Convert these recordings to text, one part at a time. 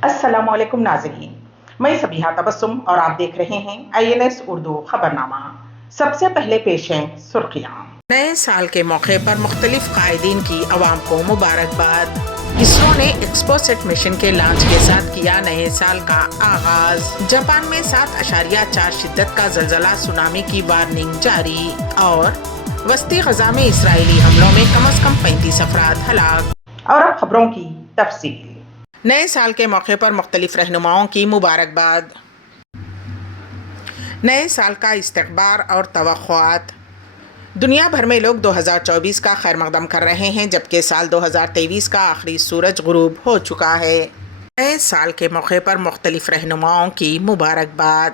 अस्सलामुअलैकुम नाज़रीन, मैं सबिहा तबस्सुम और आप देख रहे हैं INS उर्दू खबरनामा। सबसे पहले पेश हैं सुर्खियाँ। नए साल के मौके पर मुख्तलिफ कायदीन की अवाम को मुबारकबाद। इसरो ने एक्सपोसेट मिशन के लॉन्च के साथ किया नए साल का आगाज। जापान में 7.4 शिद्दत का ज़लज़ला, सुनामी की वार्निंग जारी। और वस्ती गजा में इसराइली हमलों में कम से कम 35 अफराद हलाक। और अब खबरों की तफसील। नए साल के मौके पर मुख्तलिफ रहनुमाओं की मुबारकबाद। नए साल का इस्तकबार और तवक्कुआत। दुनिया भर में लोग 2024 का खैर मकदम कर रहे हैं, जबकि साल 2023 का आखिरी सूरज गुरूब हो चुका है। नए साल के मौके पर मुख्तलिफ रहनुमाओं की मुबारकबाद।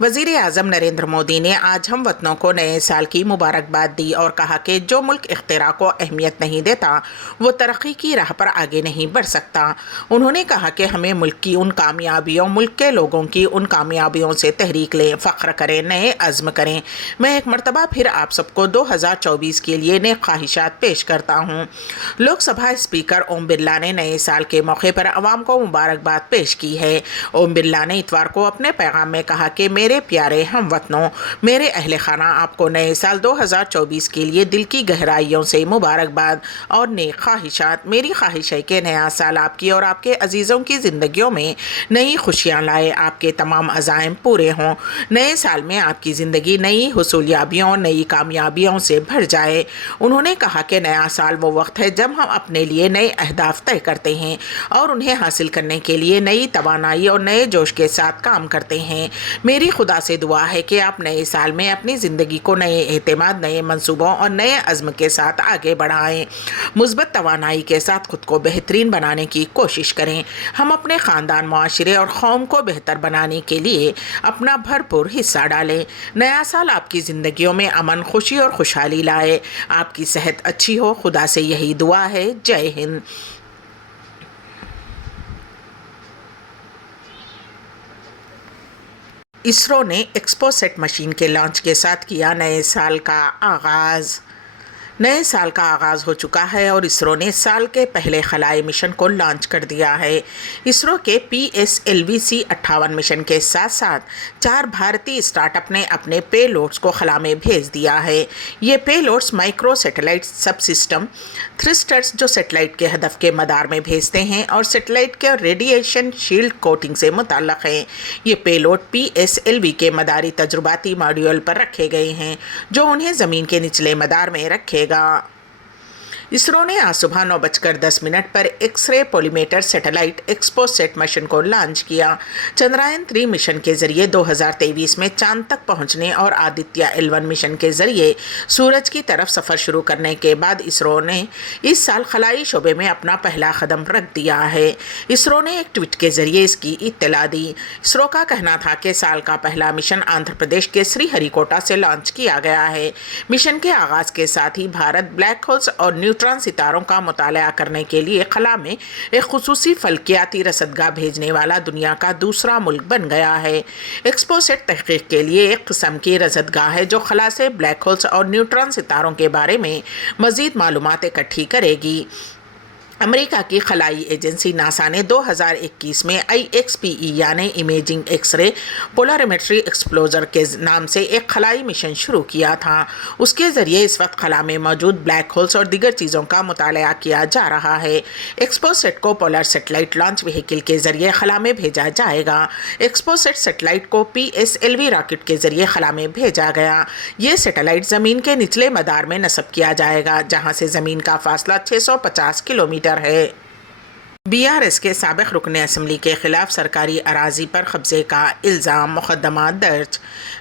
वज़ीर आज़म नरेंद्र मोदी ने आज हम वतनों को नए साल की मुबारकबाद दी और कहा कि जो मुल्क इख्तिरा को अहमियत नहीं देता वो तरक्की की राह पर आगे नहीं बढ़ सकता। उन्होंने कहा कि हमें मुल्क की उन कामयाबियों, मुल्क के लोगों की उन कामयाबियों से तहरीक लें, फ़ख्र करें, नए अज़्म करें। मैं एक मरतबा फिर आप सबको 2024 के लिए नेक ख्वाहिशात पेश करता हूँ। लोकसभा स्पीकर ओम बिरला ने नए साल के मौके पर अवाम को मुबारकबाद पेश की है। ओम बिरला ने इतवार को अपने पैगाम में कहा कि मेरे प्यारे हम वतनों, मेरे अहले खाना, आपको नए साल 2024 के लिए दिल की गहराइयों से मुबारकबाद और नेक ख्वाहिशात। मेरी ख्वाहिश है कि नया साल आपकी और आपके अजीज़ों की ज़िंदगियों में नई खुशियाँ लाए, आपके तमाम अज़ाइम पूरे हों। नए साल में आपकी ज़िंदगी नई हुसूलियाबियों, नई कामयाबियों से भर जाए। उन्होंने कहा कि नया साल वो वक्त है जब हम अपने लिए नए अहदाफ तय करते हैं और उन्हें हासिल करने के लिए नई तवानाई और नए जोश के साथ काम करते हैं। मेरी खुदा से दुआ है कि आप नए साल में अपनी ज़िंदगी को नए एहतिमाद, नए मंसूबों और नए अज़्म के साथ आगे बढ़ाएं। मुस्बत तवानाई के साथ खुद को बेहतरीन बनाने की कोशिश करें। हम अपने ख़ानदान, मुआशरे और कौम को बेहतर बनाने के लिए अपना भरपूर हिस्सा डालें। नया साल आपकी ज़िंदगियों में अमन, खुशी और खुशहाली लाए। आपकी सेहत अच्छी हो, खुदा से यही दुआ है। जय हिंद। इसरो ने एक्सपोसेट मशीन के लॉन्च के साथ किया नए साल का आगाज़। नए साल का आगाज़ हो चुका है और इसरो ने साल के पहले खलाई मिशन को लॉन्च कर दिया है। इसरो के PSLV-C58 मिशन के साथ साथ 4 भारतीय स्टार्टअप ने अपने पेलोड्स को खला में भेज दिया है। ये पेलोड्स माइक्रो सैटेलाइट सब सिस्टम थ्रस्टर्स जो सैटेलाइट के हदफ के मदार में भेजते हैं और सैटेलाइट के रेडिएशन शील्ड कोटिंग से मुताल्लिक़ हैं। ये पेलोड PSLV के मदारी तजुर्बाती मॉड्यूल पर रखे गए हैं जो उन्हें ज़मीन के निचले मदार में रखेगा। इसरो ने आज सुबह 9:10 पर एक्स-रे पोलीमीटर सैटेलाइट एक्सपोसेट मिशन को लॉन्च किया। चंद्रयान 3 मिशन के जरिए 2023 में चांद तक पहुंचने और आदित्य L1 मिशन के जरिए सूरज की तरफ सफ़र शुरू करने के बाद इसरो ने इस साल खलाई शोबे में अपना पहला कदम रख दिया है। इसरो ने एक ट्वीट के जरिए इसकी इत्तला दी। इसरो का कहना था कि साल का पहला मिशन आंध्र प्रदेश के श्रीहरिकोटा से लॉन्च किया गया है। मिशन के आगाज़ के साथ ही भारत ब्लैक होल्स और न्यूट्रॉन सितारों का मुताला करने के लिए खला में एक खुसूसी फल्कियाती रसदगाह भेजने वाला दुनिया का दूसरा मुल्क बन गया है। एक्सपोसेट तहकीक के लिए एक किस्म की रसदगाह है जो खला से ब्लैक होल्स और न्यूट्रॉन सितारों के बारे में मज़ीद मालूमात इकट्ठी करेगी। अमेरिका की खलाई एजेंसी नासा ने 2021 में IXPE यानी इमेजिंग एक्सरे पोलरिमेट्री एक्सप्लोजर के नाम से एक खलाई मिशन शुरू किया था। उसके ज़रिए इस वक्त खला में मौजूद ब्लैक होल्स और दीगर चीज़ों का मुताला किया जा रहा है। एक्सपोसेट को पोलर सेटेलाइट लॉन्च व्हीकल के ज़रिए खला में भेजा जाएगा। एक्सपोसेट सेटेलाइट को PSLV रॉकेट के ज़रिए खला में भेजा गया। ये सेटेलाइट ज़मीन के निचले मदार में नस्ब किया जाएगा, जहाँ से ज़मीन का फासला 650 किलोमीटर है। BRS के साबिक़ रुकन असम्बली के खिलाफ सरकारी अराजी पर कब्जे का इल्ज़ाम, मुकदमा दर्ज।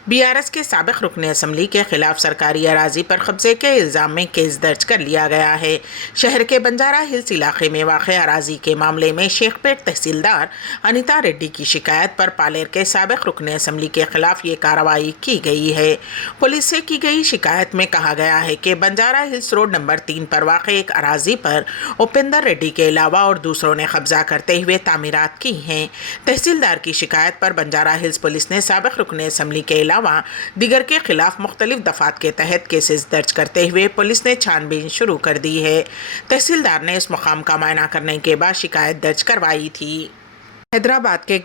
BRS के साबिक़ रुकन असम्बली के खिलाफ सरकारी अराजी पर कब्जे के इल्ज़ाम में केस दर्ज कर लिया गया है। शहर के बंजारा हिल्स इलाके में वाक़ अराजी के मामले में शेखपेट तहसीलदार अनिता रेड्डी की शिकायत पर पालेर के साबिक़ रुकन असम्बली के खिलाफ ये कार्रवाई की गई है। पुलिस से की गई शिकायत में कहा गया है कि बंजारा हिल्स रोड नंबर 3 पर वाक़ एक अराजी पर उपेंद्र रेड्डी के अलावा और दूसरों ने कब्जा करते हुए तामीरात की हैं। तहसीलदार की शिकायत पर बंजारा हिल्स पुलिस ने साबिक़ रुकन असम्बली के अलावा दिगर के खिलाफ मुख्तलिफ दफ़ात के तहत केसेस दर्ज करते हुए पुलिस ने छानबीन शुरू कर दी है। तहसीलदार ने इस मुकाम का मायना करने के बाद शिकायत दर्ज करवाई थी। हैदराबाद के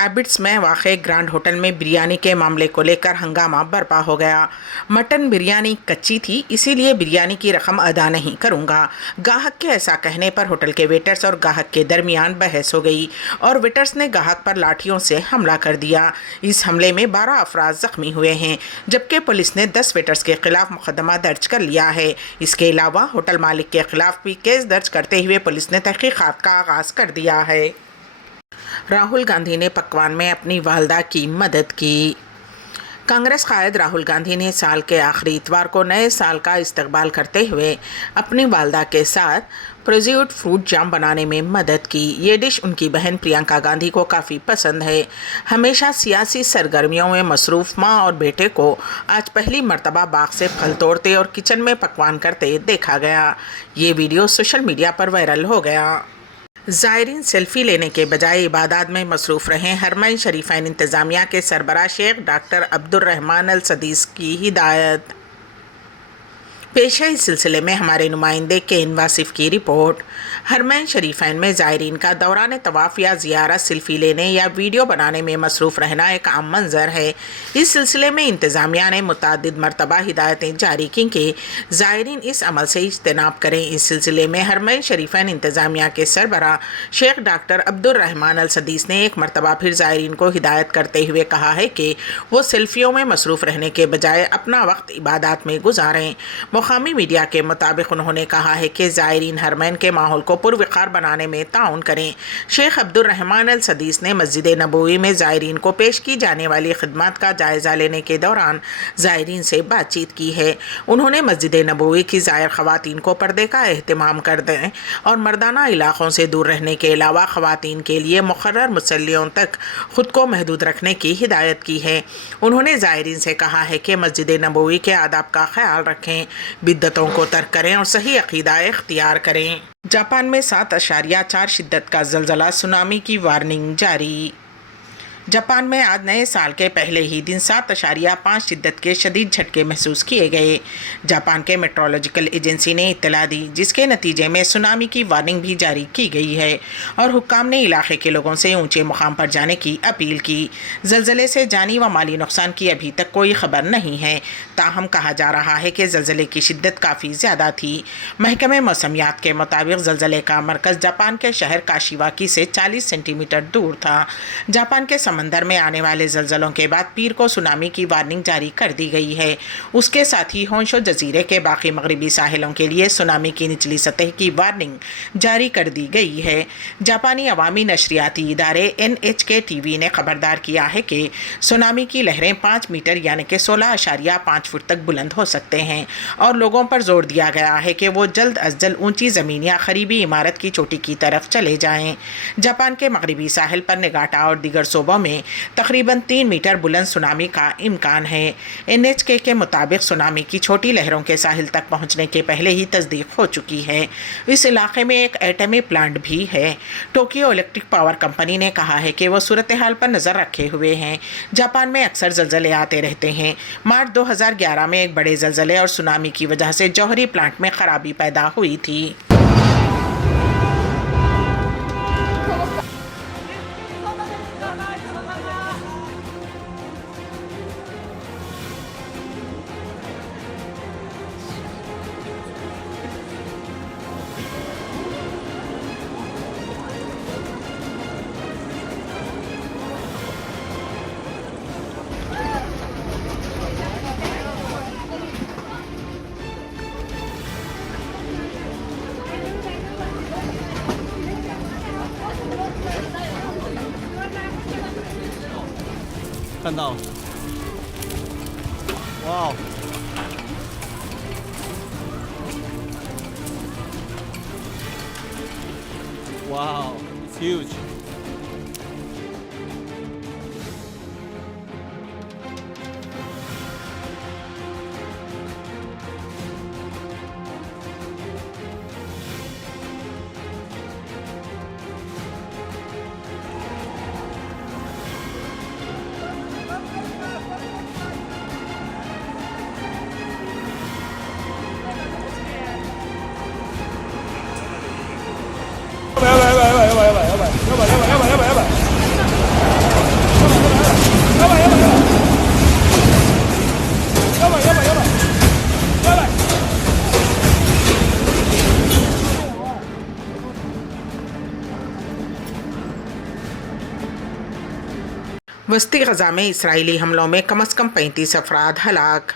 एबिट्स में वाक़ ग्रांड होटल में बिरयानी के मामले को लेकर हंगामा बरपा हो गया। मटन बिरयानी कच्ची थी, इसीलिए बिरयानी की रकम अदा नहीं करूंगा। गाहक के ऐसा कहने पर होटल के वेटर्स और गाहक के दरमियान बहस हो गई और वेटर्स ने गाहक पर लाठियों से हमला कर दिया। इस हमले में 12 अफराद जख्मी हुए हैं, जबकि पुलिस ने 10 वेटर्स के खिलाफ मुकदमा दर्ज कर लिया है। इसके अलावा होटल मालिक के खिलाफ भी केस दर्ज करते हुए पुलिस ने तहकीकात का आगाज़ कर दिया है। राहुल गांधी ने पकवान में अपनी वालदा की मदद की। कांग्रेस कायद राहुल गांधी ने साल के आखिरी इतवार को नए साल का इस्तकबाल करते हुए अपनी वालदा के साथ प्रोज्यूट फ्रूट जाम बनाने में मदद की। ये डिश उनकी बहन प्रियंका गांधी को काफ़ी पसंद है। हमेशा सियासी सरगर्मियों में मसरूफ़ माँ और बेटे को आज पहली मर्तबा बाग से फल तोड़ते और किचन में पकवान करते देखा गया। ये वीडियो सोशल मीडिया पर वायरल हो गया। ज़ायरीन सेल्फी लेने के बजाय इबादत में मसरूफ़ रहें, हरमैन शरीफैन इंतज़ामिया के सरबराह शेख डॉक्टर अब्दुर्रहमान अल सदीस की हिदायत। पेश है इस सिलसिले में हमारे नुमाइंदे केन वासिफ की रिपोर्ट। हरमैन शरीफैन में ज़ायरीन का दौरान तवाफ़ या ज़ियारत सेल्फी लेने या वीडियो बनाने में मसरूफ़ रहना एक आम मंजर है। इस सिलसिले में इंतज़ामिया ने मुतअद्दिद मरतबा हिदायतें जारी की कि ज़ायरीन इस अमल से इज्तनाब करें। इस सिलसिले में हरमैन शरीफैन इंतज़ामिया के सरबराह शेख डॉक्टर अब्दुर्रहमान अल सदीस ने एक मरतबा फिर ज़ायरीन को हिदायत करते हुए कहा है कि वो सेल्फियों में मसरूफ़ रहने के बजाय अपना वक्त इबादत में गुजारें। मुकामी मीडिया के मुताबिक उन्होंने कहा है कि ज़ायरीन हरमैन के माहौल को पुरवकार बनाने में ताउन करें। शेख अब्दुर्रहमान अल सदीस ने मस्जिद नबवी में ज़ायरीन को पेश की जाने वाली खिदमत का जायज़ा लेने के दौरान ज़ायरीन से बातचीत की है। उन्होंने मस्जिद नबवी की ज़ायर ख़वातीन को पर्दे का एहतमाम कर दें और मर्दाना इलाक़ों से दूर रहने के अलावा ख़वातीन के लिए मुक़र्रर मुसल्लियों तक ख़ुद को महदूद रखने की हिदायत की है। उन्होंने ज़ायरीन से कहा है कि मस्जिद नबवी के आदाब का ख्याल रखें, बिद्दतों को तर्क करें और सही अक़ीदा इख्तियार करें। जापान में 7.4 शिद्दत का ज़लज़ला, सुनामी की वार्निंग जारी। जापान में आज नए साल के पहले ही दिन 7.5 शिद्दत के शदीद झटके महसूस किए गए। जापान के मेट्रोलॉजिकल एजेंसी ने इत्तला दी, जिसके नतीजे में सुनामी की वार्निंग भी जारी की गई है और हुक्काम ने इलाके के लोगों से ऊंचे मुकाम पर जाने की अपील की। ज़लज़ले से जानी व माली नुकसान की अभी तक कोई खबर नहीं है, ताहम कहा जा रहा है कि ज़लज़ले की शिद्दत काफ़ी ज़्यादा थी। महकमे मौसमियात के मुताबिक ज़लज़ले का मरकज़ जापान के शहर काशिवाकी से 40 सेंटीमीटर दूर था। जापान के समंदर में आने वाले ज़लज़लों के बाद पीर को सुनामी की वार्निंग जारी कर दी गई है। उसके साथ ही होंशो जजीरे के बाकी मगरबी साहिलों के लिए सुनामी की निचली सतह की वार्निंग जारी कर दी गई है। जापानी अवामी नशरियाती इदारे NHK TV ने खबरदार किया है कि सुनामी की लहरें 5 मीटर यानी कि 16.5 फुट तक बुलंद हो सकते हैं और लोगों पर जोर दिया गया है कि वो जल्द अज जल्द ऊंची ज़मीन या करीबी इमारत की चोटी की तरफ चले जाएं। जापान के मगरबी साहिल पर निगाटा और दीगर सूबों में तकरीबन 3 मीटर बुलंद सुनामी का इम्कान है। NHK के मुताबिक सुनामी की छोटी लहरों के साहिल तक पहुंचने के पहले ही तस्दीक हो चुकी है। इस इलाके में एक एटमी प्लांट भी है। टोक्यो इलेक्ट्रिक पावर कंपनी ने कहा है कि वो सूरत हाल पर नज़र रखे हुए हैं। जापान में अक्सर ज़लज़ले आते रहते हैं। मार्च 2011 में एक बड़े ज़लज़ले और सुनामी की वजह से जौहरी प्लांट में खराबी पैदा हुई थी।看到了，哇！ Wow, it's huge. وسطی غزہ میں اسرائیلی حملوں میں کم از کم 35 افراد ہلاک۔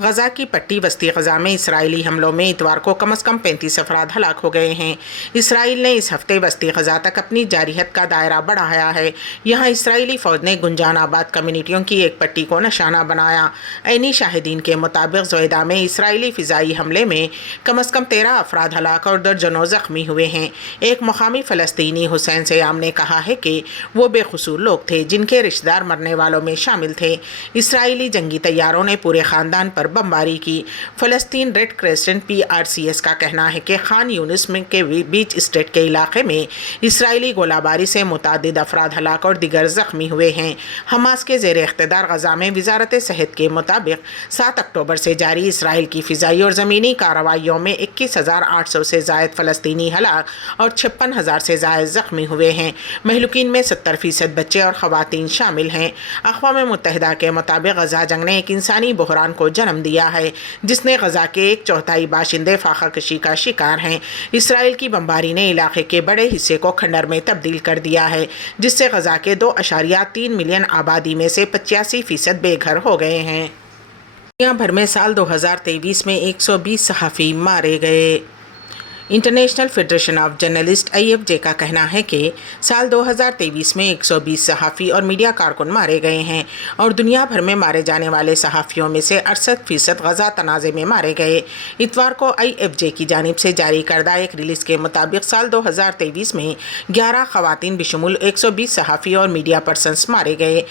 غزہ کی پٹی وسطی غزہ میں اسرائیلی حملوں میں اتوار کو کم از کم 35 افراد ہلاک ہو گئے ہیں۔ اسرائیل نے اس ہفتے وسطی غزہ تک اپنی جارحیت کا دائرہ بڑھایا ہے۔ یہاں اسرائیلی فوج نے گنجان آباد کمیونٹیوں کی ایک پٹی کو نشانہ بنایا۔ عینی شاہدین کے مطابق زویدہ میں اسرائیلی فضائی حملے میں کم از کم 13 افراد ہلاک اور درجنوں زخمی ہوئے ہیں۔ ایک مقامی فلسطینی حسین سیام نے کہا ہے کہ وہ بے قصور لوگ تھے جن کے رشتہ دار مرنے والوں میں شامل تھے۔ اسرائیلی جنگی طیاروں نے پورے خاندان پر بمباری کی۔ فلسطین ریڈ کریسنٹ PRCS کا کہنا ہے کہ خان یونس کے بیچ اسٹیٹ کے علاقے میں اسرائیلی گولہ باری سے متعدد افراد ہلاک اور دیگر زخمی ہوئے ہیں۔ حماس کے زیر اقتدار غزہ میں وزارت صحت کے مطابق 7 اکتوبر سے جاری اسرائیل کی فضائی اور زمینی کارروائیوں میں 21,800 سے زائد فلسطینی ہلاک اور 56,000 سے زائد زخمی ہوئے ہیں۔ مہلوکین میں 70% بچے اور خواتین شامل ہیں۔ اقوام متحدہ کے مطابق غزہ جنگ نے ایک انسانی بحران کو جنم دیا ہے جس نے غزہ کے 1/4 باشندے فاقہ کشی کا شکار ہیں۔ اسرائیل کی بمباری نے علاقے کے بڑے حصے کو کھنڈر میں تبدیل کر دیا ہے جس سے غزہ کے 2.3 ملین آبادی میں سے 85% بے گھر ہو گئے ہیں۔ دنیا بھر میں سال 2023 میں 120 صحافی مارے گئے۔ International federation of journalist IFJ کا کہنا ہے کہ سال 2023 میں 120 صحافی اور میڈیا کارکن مارے گئے ہیں اور دنیا بھر میں مارے جانے والے صحافیوں میں سے 68% غزہ تنازع میں مارے گئے۔ اتوار کو IFJ کی جانب سے جاری کردہ ایک ریلیز کے مطابق سال 2023 میں 11 خواتین بشمول 120 صحافی اور میڈیا پرسنز مارے گئے۔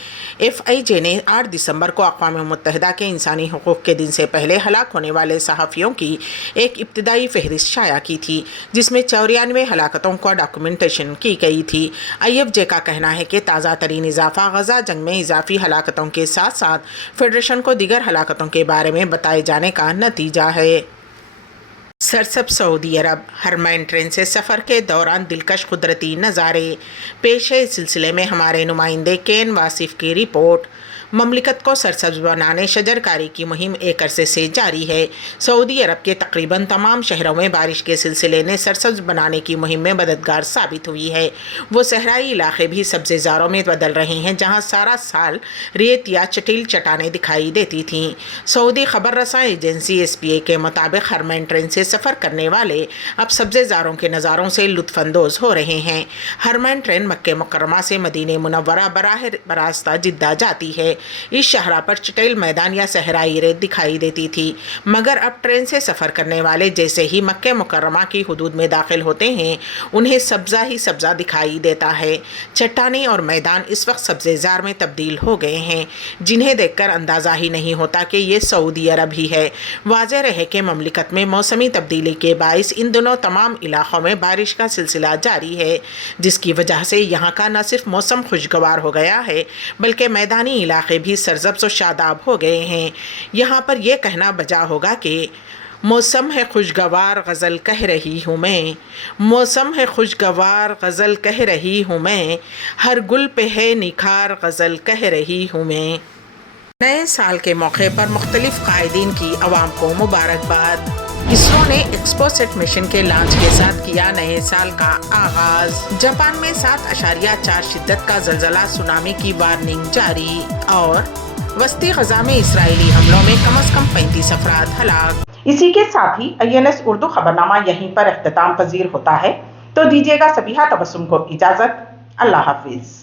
FIJ نے 8 دسمبر کو اقوام متحدہ کے انسانی حقوق کے دن سے پہلے ہلاک ہونے والے صحافیوں کی ایک ابتدائی فہرست شائع کی تھی جس میں 94 ہلاکتوں کا ڈاکومنٹیشن کی گئی تھی۔ IFJ کا کہنا ہے کہ تازہ ترین اضافہ غزہ جنگ میں اضافی ہلاکتوں کے ساتھ ساتھ فیڈریشن کو دیگر ہلاکتوں کے بارے میں بتائے جانے کا نتیجہ ہے۔ سرسبز سعودی عرب ہرمین ٹرین سے سفر کے دوران دلکش قدرتی نظارے پیش ہے۔ اس سلسلے میں ہمارے نمائندے کین واصف کی رپورٹ۔ مملکت کو سرسبز بنانے شجر کاری کی مہم ایک عرصے سے جاری ہے۔ سعودی عرب کے تقریباً تمام شہروں میں بارش کے سلسلے نے سرسبز بنانے کی مہم میں مددگار ثابت ہوئی ہے۔ وہ صحرائی علاقے بھی سبزے زاروں میں بدل رہے ہیں جہاں سارا سال ریت یا چٹیل چٹانیں دکھائی دیتی تھیں۔ سعودی خبر رساں ایجنسی SPA کے مطابق ہرمین ٹرین سے سفر کرنے والے اب سبزے زاروں کے نظاروں سے لطف اندوز ہو رہے ہیں۔ ہرمین ٹرین مکہ مکرمہ سے مدینہ منورہ براہ راست جدہ جاتی ہے۔ اس شاہراہ پر چٹیل میدان یا صحرائی ریت دکھائی دیتی تھی مگر اب ٹرین سے سفر کرنے والے جیسے ہی مکہ مکرمہ کی حدود میں داخل ہوتے ہیں انہیں سبزہ ہی سبزہ دکھائی دیتا ہے۔ چٹانیں اور میدان اس وقت سبزے زار میں تبدیل ہو گئے ہیں جنہیں دیکھ کر اندازہ ہی نہیں ہوتا کہ یہ سعودی عرب ہی ہے۔ واضح رہے کہ مملکت میں موسمی تبدیلی کے باعث ان دنوں تمام علاقوں میں بارش کا سلسلہ جاری ہے جس کی وجہ سے یہاں کا نہ صرف موسم خوشگوار ہو گیا ہے بلکہ میدانی علاقے بھی سرسبز و شاداب ہو گئے ہیں۔ یہاں پر یہ کہنا بجا ہوگا کہ موسم ہے خوشگوار غزل کہہ رہی ہوں میں، موسم ہے خوشگوار غزل کہہ رہی ہوں میں، ہر گل پہ ہے نکھار غزل کہہ رہی ہوں میں۔ نئے سال کے موقع پر مختلف قائدین کی عوام کو مبارکباد۔ اسرو نے ایکسپوسیٹ مشن کے لانچ کے ساتھ کیا نئے سال کا آغاز۔ جاپان میں 7.4 شدت کا زلزلہ، سونامی کی وارننگ جاری۔ اور وسطی غزہ میں اسرائیلی حملوں میں کم از کم 35 افراد ہلاک۔ اسی کے ساتھ ہی INS اردو خبرنامہ یہیں پر اختتام پذیر ہوتا ہے، تو دیجیے گا سبیحہ تبسم کو اجازت۔ اللہ حافظ۔